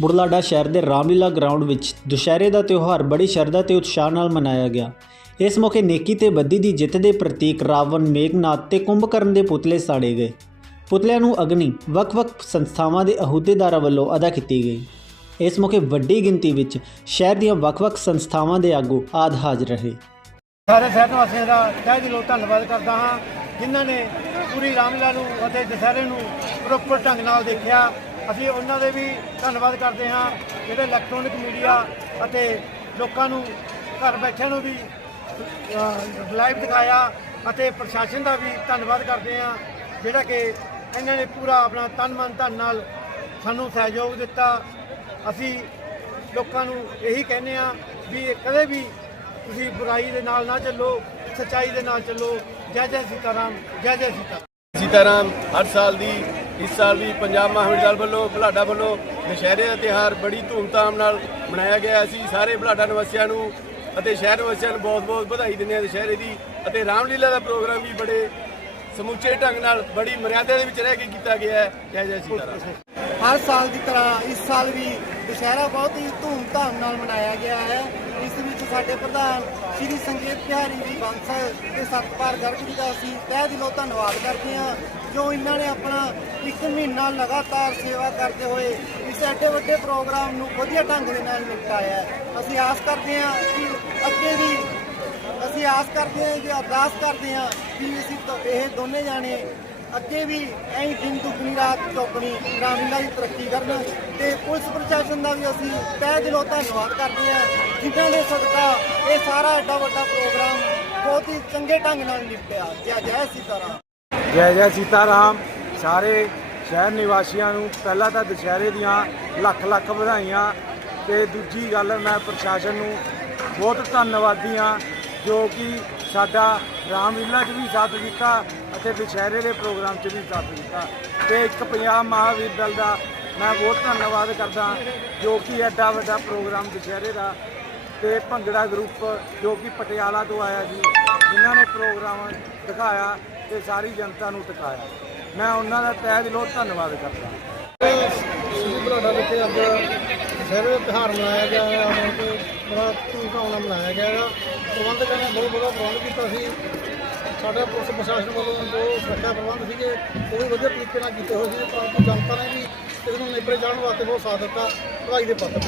ਬੁਰਲਾਡਾ ਸ਼ਹਿਰ ਦੇ ਰਾਮਲੀਲਾ ਗਰਾਊਂਡ ਵਿੱਚ ਦੁਸ਼ਹਿਰੇ ਦਾ ਤਿਉਹਾਰ ਬੜੀ ਸ਼ਰਧਾ ਤੇ ਉਤਸ਼ਾਹ ਨਾਲ ਮਨਾਇਆ ਗਿਆ। ਇਸ ਮੌਕੇ ਨੇਕੀ ਤੇ ਬੱਦੀ ਦੀ ਜਿੱਤ ਦੇ ਪ੍ਰਤੀਕ ਰਾਵਣ ਮੇਘਨਾਥ ਤੇ ਕੁੰਭਕਰਨ ਦੇ ਪੁਤਲੇ ਸਾੜੇ ਗਏ। ਪੁਤਲਿਆਂ ਨੂੰ ਅਗਨੀ, ਵੱਖ-ਵੱਖ ਸੰਸਥਾਵਾਂ ਦੇ ਅਹੁਦੇਦਾਰਾਂ ਵੱਲੋਂ ਅਦਾ ਕੀਤੀ ਗਈ। ਇਸ ਮੌਕੇ ਵੱਡੀ ਗਿਣਤੀ ਵਿੱਚ ਸ਼ਹਿਰ ਦੀਆਂ ਵੱਖ-ਵੱਖ ਸੰਸਥਾਵਾਂ ਦੇ ਆਗੂ ਆਦ ਹਾਜ਼ਰ ਰਹੇ। ਸਾਰੇ ਸ਼ਹਿਰ ਵਾਸੀਆਂ ਦਾ ਤਹਿ ਦਿਲੋਂ ਧੰਨਵਾਦ ਕਰਦਾ ਹਾਂ। ਜਿਨ੍ਹਾਂ ਨੇ ਪੂਰੀ ਰਾਮਲੀਲਾ ਨੂੰ ਅਤੇ ਦੁਸਹਿਰੇ ਨੂੰ ਪ੍ਰੋਪਰ ਢੰਗ ਨਾਲ ਦੇਖਿਆ। ਅਸੀਂ ਉਹਨਾਂ ਦੇ ਵੀ ਧੰਨਵਾਦ ਕਰਦੇ ਹਾਂ, ਜਿਹੜੇ ਇਲੈਕਟ੍ਰੋਨਿਕ ਮੀਡੀਆ ਅਤੇ ਲੋਕਾਂ ਨੂੰ, ਘਰ ਬੈਠਿਆਂ ਨੂੰ ਵੀ ਲਾਈਵ ਦਿਖਾਇਆ ਅਤੇ ਪ੍ਰਸ਼ਾਸਨ ਦਾ ਵੀ ਧੰਨਵਾਦ ਕਰਦੇ ਹਾਂ, ਜਿਹੜਾ ਕਿ ਇਹਨਾਂ ਨੇ ਪੂਰਾ ਆਪਣਾ ਤਨ ਮਨ ਧਨ ਨਾਲ ਸਾਨੂੰ ਸਹਿਯੋਗ ਦਿੱਤਾ। ਅਸੀਂ ਲੋਕਾਂ ਨੂੰ ਇਹੀ ਕਹਿੰਦੇ ਆ ਵੀ ਇਹ ਕਦੇ ਵੀ ਤੁਸੀਂ ਬੁਰਾਈ ਦੇ ਨਾਲ ਨਾ ਚੱਲੋ, ਸੱਚਾਈ ਦੇ ਨਾਲ ਚੱਲੋ। ਜੈ ਜੈ ਸੀਤਾਰਾਮ, ਜੈ ਜੈ ਸੀਤਾਰਾਮ। ਸੀਤਾਰਾਮ ਹਰ ਸਾਲ ਦੀ ਇਸ ਸਾਲ ਵੀ ਪੰਜਾਬ ਮਹਾਵੀਰ ਦਲ ਵੱਲੋਂ ਬੁਢਲਾਡਾ ਵੱਲੋਂ ਦੁਸ਼ਹਿਰੇ ਦਾ ਤਿਉਹਾਰ ਬੜੀ ਧੂਮਧਾਮ ਨਾਲ ਮਨਾਇਆ ਗਿਆ। ਅਸੀਂ ਸਾਰੇ ਬੁਢਲਾਡਾ ਨਿਵਾਸੀਆਂ ਨੂੰ ਅਤੇ ਸ਼ਹਿਰ ਨਿਵਾਸੀਆਂ ਨੂੰ ਬਹੁਤ-ਬਹੁਤ ਵਧਾਈ ਦਿੰਦੇ ਹਾਂ ਦੁਸ਼ਹਿਰੇ ਦੀ ਅਤੇ ਰਾਮਲੀਲਾ ਦਾ ਪ੍ਰੋਗਰਾਮ ਵੀ ਬੜੇ ਸਮੁੱਚੇ ਢੰਗ ਨਾਲ, ਬੜੀ ਮਰਿਆਦਾ ਦੇ ਵਿੱਚ ਰਹਿ ਕੇ ਕੀਤਾ ਗਿਆ ਹੈ। ਜੈ ਜੈ ਸੀਤਾਰਾਮ ਹਰ ਸਾਲ ਦੀ ਤਰ੍ਹਾਂ ਇਸ ਸਾਲ ਵੀ ਦੁਸ਼ਹਿਰਾ ਬਹੁਤ ਹੀ ਧੂਮਧਾਮ ਨਾਲ ਮਨਾਇਆ ਗਿਆ ਹੈ। ਸਾਡੇ ਪ੍ਰਧਾਨ ਸ਼੍ਰੀ ਸੰਗੀਤ ਬਿਹਾਰੀ ਜੀ ਬਾਂਸਲ ਤੇ ਸਤਪਾਲ ਗਰਗ ਜੀ ਦਾ ਅਸੀਂ ਤਹਿ ਦਿਲੋਂ ਧੰਨਵਾਦ ਕਰਦੇ ਹਾਂ, ਜੋ ਇਹਨਾਂ ਨੇ ਆਪਣਾ ਇੱਕ ਮਹੀਨਾ ਲਗਾਤਾਰ ਸੇਵਾ ਕਰਦੇ ਹੋਏ ਇਸ ਐਡੇ ਵੱਡੇ ਪ੍ਰੋਗਰਾਮ ਨੂੰ ਵਧੀਆ ਢੰਗ ਦੇ ਨਾਲ ਨਿਪਟਾਇਆ ਅਸੀਂ ਆਸ ਕਰਦੇ ਹਾਂ ਕਿ ਅੱਗੇ ਵੀ, ਅਸੀਂ ਆਸ ਕਰਦੇ ਹਾਂ ਕਿ ਅਰਦਾਸ ਕਰਦੇ ਹਾਂ ਕਿ ਅਸੀਂ ਇਹ ਦੋਨੇ ਜਾਣੇ ਅੱਗੇ ਵੀ ਐਂ ਦਿਨ ਦੁਗਣੀ ਰਾਤ ਚੌਗਣੀ ਰਾਮਲੀਲਾ ਦੀ ਤਰੱਕੀ ਕਰਨ ਤੇ ਪੁਲਿਸ ਪ੍ਰਸ਼ਾਸਨ ਦਾ ਵੀ ਅਸੀਂ ਤਹਿ ਦਿਲੋਂ ਧੰਨਵਾਦ ਕਰਦੇ ਹਾਂ, ਜਿਨ੍ਹਾਂ ਦੇ ਸਦਕਾ ਇਹ ਸਾਰਾ ਐਡਾ ਵੱਡਾ ਪ੍ਰੋਗਰਾਮ ਬਹੁਤ ਹੀ ਚੰਗੇ ਢੰਗ ਨਾਲ ਨਿਪਟਿਆ। ਜੈ ਜੈ ਸੀਤਾਰਾਮ। ਜੈ ਜੈ ਸੀਤਾਰਾਮ। ਸਾਰੇ ਸ਼ਹਿਰ ਨਿਵਾਸੀਆਂ ਨੂੰ ਪਹਿਲਾਂ ਤਾਂ ਦੁਸ਼ਹਿਰੇ ਦੀਆਂ ਲੱਖ ਲੱਖ ਵਧਾਈਆਂ ਤੇ ਦੂਜੀ ਗੱਲ ਮੈਂ ਪ੍ਰਸ਼ਾਸਨ ਨੂੰ ਬਹੁਤ ਧੰਨਵਾਦੀ ਹਾਂ, ਜੋ ਕਿ ਸਾਡਾ ਰਾਮਲੀਲਾ 'ਚ ਵੀ ਸਾਥ ਦਿੱਤਾ। ਅਤੇ ਦੁਸ਼ਹਿਰੇ ਦੇ ਪ੍ਰੋਗਰਾਮ 'ਚ ਵੀ ਸਾਥ ਕੀਤਾ ਤੇ ਇੱਕ ਪੰਜਾਬ ਮਹਾਵੀਰ ਦਲ ਦਾ ਮੈਂ ਬਹੁਤ ਧੰਨਵਾਦ ਕਰਦਾ ਜੋ ਕਿ ਐਡਾ ਵੱਡਾ ਪ੍ਰੋਗਰਾਮ ਦੁਸ਼ਹਿਰੇ ਦਾ ਤੇ ਭੰਗੜਾ ਗਰੁੱਪ ਜੋ ਕਿ ਪਟਿਆਲਾ ਤੋਂ ਆਇਆ ਜੀ ਜਿਨ੍ਹਾਂ ਨੇ ਪ੍ਰੋਗਰਾਮ ਦਿਖਾਇਆ ਤੇ ਸਾਰੀ ਜਨਤਾ ਨੂੰ ਟਿਕਾਇਆ। ਮੈਂ ਉਹਨਾਂ ਦਾ ਤਹਿ ਦਿਲੋਂ ਧੰਨਵਾਦ ਕਰਦਾ ਸ਼੍ਰੀ ਬੁਢਲਾਡਾ ਵਿਖੇ ਅੱਜ ਦੁਸਹਿਰੇ ਦਾ ਤਿਉਹਾਰ ਮਨਾਇਆ ਗਿਆ ਹੈ ਉਹਨਾਂ ਤੇ ਬੜਾ ਧੂਮਧਾਮ ਨਾਲ ਮਨਾਇਆ ਗਿਆ ਹੈ। ਪ੍ਰਬੰਧਕਾਂ ਨੇ ਬਹੁਤ ਬੜਾ ਪ੍ਰਬੰਧ ਕੀਤਾ ਸੀ। ਸਾਡਾ ਪੁਲਿਸ ਪ੍ਰਸ਼ਾਸਨ ਵੱਲੋਂ ਜੋ ਸੁਰੱਖਿਆ ਪ੍ਰਬੰਧ ਸੀਗੇ, ਉਹ ਵੀ ਵਧੀਆ ਤਰੀਕੇ ਨਾਲ ਕੀਤੇ ਹੋਏ ਸੀ ਪਰੰਤੂ ਜਨਤਾ ਨੇ ਵੀ ਇਸ ਨੂੰ ਨੇਪਰੇ ਜਾਣ ਵਾਸਤੇ ਬਹੁਤ ਸਾਥ ਦਿੱਤਾ ਵਧਾਈ ਦੇ ਪੱਤਰ